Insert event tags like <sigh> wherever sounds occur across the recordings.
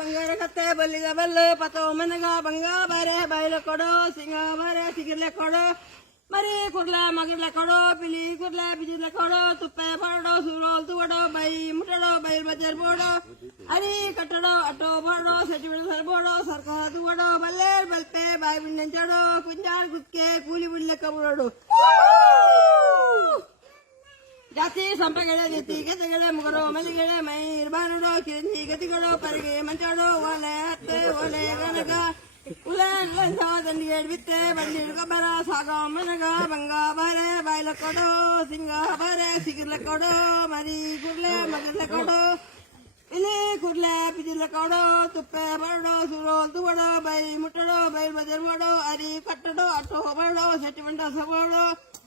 ಬಂಗಾರ ಕತ್ತೆ ಬಲ್ಲಿಗ ಬಲ್ಲ ಪತೋ ಮನಗ ಬಂಗಾ ಬರೆ ಬಯಲು ಕೊಡು ಸಿಂಗ ಬರೆ ಸಿಗಿರ್ಲೆ ಕೊಡು ಮರಿ ಕುಡ್ಲ ಮಗಿರ್ಲೆ ಕೊಡು ಪಿಲಿ ಕುಡ್ಲ ಬಿಜಿರ್ಲೆ ಕೊಡು ತುಪ್ಪ ಪಡೋ ಸುರೋಲ್ ತುವಡೋ by ಮುಟ್ಟಡೋ by buzzer Bodo aari ಕಟ್ಟಡೋ auto Bodo ಸಚಿವ ಸರ್ಬೋಡೋ ಸರ್ಕ ತುವಡೋ ಬಲ್ಲೇ ಬಲ್ಪೆ ಬಾಯಿ ಬಿಂಡೆಂಚಾಡೋ ಕುಂಜಾಳ ಕುತ್ಕೆ ಕೂಲಿ ಬಿಡ್ಲೆ ಕಬ್ಬಡೋ సంపగడే నితి గతగడే ముగరో మలిగడే మై ఇర్బానడో కిని గతిగడో పరిగే మంచడో వలతే ఒలే గనక ఉలన్ లసో దండియే విత్తే బండిడు కబర సగం మనగ బంగా బరే బైల కొడో సింగా బరే సిగిర్ల కొడో మరి గుర్ల మగల కొడో ఇలి గుర్ల పిదిల కొడో తుప్పే బడో సురో దువడో బై ముట్టడో బై బజర్వడో అరి కట్టడో అటో బడో సెటిమంట సబడో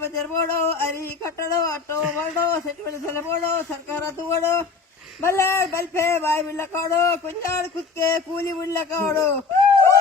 बंजर बोड़ो अरी कटड़ो अटो बड़ो सेट बड़े सेले बोड़ो सरकार तू बड़ो बल्ले बल्फे भाई बिल्ला काड़ो कुंजाड़ खुद कुछ के बिल्ला काड़ो <laughs>